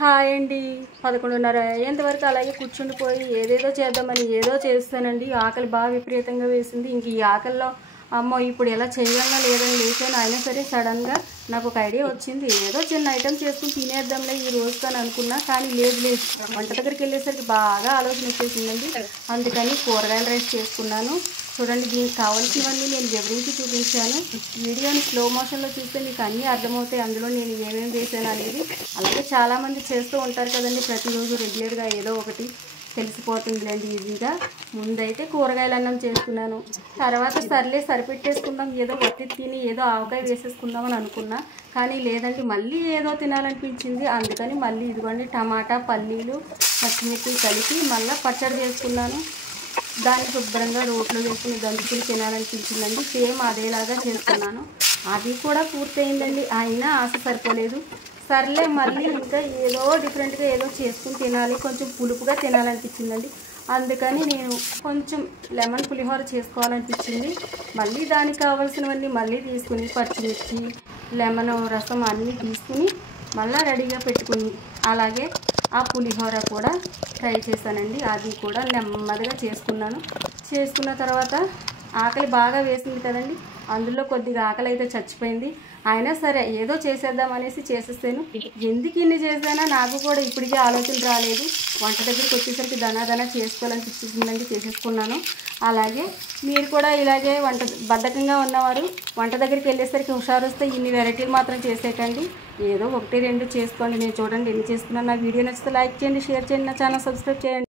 Hi అండి. 11:30 అయ్యేంతవరకు అలాగే కూర్చుండిపోయి ఏదేదో చేద్దామని ఏదో చేస్తానండి. ఆకలి బాగా విపరీతంగా వేసింది. ఇంక ఈ ఆకలిలో అమ్మో ఇప్పుడు ఎలా చేయగలనా లేదని లేచాను. అయినా సరే సడన్గా నాకు ఒక ఐడియా వచ్చింది. ఏదో చిన్న ఐటమ్ చేసుకుని తినేద్దాంలే ఈ రోజు అని అనుకున్నా. కానీ లేదు వంట దగ్గరికి వెళ్ళేసరికి బాగా ఆలోచన వచ్చేసిందండి. అందుకని కూరగాయల రైస్ చేసుకున్నాను. చూడండి, దీనికి కావాల్సినవన్నీ నేను వివరించి చూపించాను. వీడియోని స్లో మోషన్లో చూస్తే మీకు అన్నీ అర్థమవుతాయి అందులో నేను ఏమేమి వేసాను అనేది. అలాగే చాలామంది చేస్తూ ఉంటారు కదండి, ప్రతిరోజు రెగ్యులర్గా ఏదో ఒకటి తెలిసిపోతుందిలేండి ఈజీగా. ముందైతే కూరగాయల అన్నం చేసుకున్నాను. తర్వాత సర్లే సరిపెట్టేసుకుందాం, ఏదో వత్తి తిని ఏదో ఆవకాయ వేసేసుకుందామని అనుకున్నా. కానీ లేదండి, మళ్ళీ ఏదో తినాలనిపించింది. అందుకని మళ్ళీ ఇదిగోండి టమాటా, పల్లీలు, పచ్చిమిర్చి కలిపి మళ్ళీ పచ్చడి చేసుకున్నాను. దాన్ని శుభ్రంగా రోట్లో వేసుకుని దంచుకుని తినాలనిపించిందండి. సేమ్ అదేలాగా చేసుకున్నాను. అది కూడా పూర్తయిందండి. అయినా ఆశ సరిపోలేదు. సర్లే మళ్ళీ ఇంకా ఏదో డిఫరెంట్గా ఏదో చేసుకుని తినాలి, కొంచెం పులుపుగా తినాలనిపించిందండి. అందుకని నేను కొంచెం లెమన్ పులిహోర చేసుకోవాలనిపించింది. మళ్ళీ దానికి కావాల్సినవన్నీ మళ్ళీ తీసుకుని పచ్చిమిర్చి, లెమన్ రసం అన్నీ తీసుకుని మళ్ళీ రెడీగా పెట్టుకుని అలాగే ఆ పులిహోర కూడా ట్రై చేశానండి. అది కూడా నెమ్మదిగా చేసుకున్న తర్వాత ఆకలి బాగా వేసింది కదండి, అందులో కొద్దిగా ఆకలి అయితే చచ్చిపోయింది. అయినా సరే ఏదో చేసేద్దాం అనేసి చేసేస్తాను. ఎందుకు ఇన్ని చేశానా నాకు కూడా ఇప్పటికీ ఆలోచన రాలేదు. వంట దగ్గరికి వచ్చేసరికి దనా చేసుకోవాలనిపించిందండి, చేసేసుకున్నాను. అలాగే మీరు కూడా ఇలాగే బద్ధకంగా ఉన్నవారు వంట దగ్గరికి వెళ్ళేసరికి హుషారు వస్తే ఇన్ని వెరైటీలు మాత్రం చేసేయకండి. ఏదో 1-2 చేసుకోండి. నేను చూడండి ఎన్ని చేసుకున్నాను. నా వీడియో నచ్చితే లైక్ చేయండి, షేర్ చేయండి, నా ఛానల్ సబ్స్క్రైబ్ చేయండి.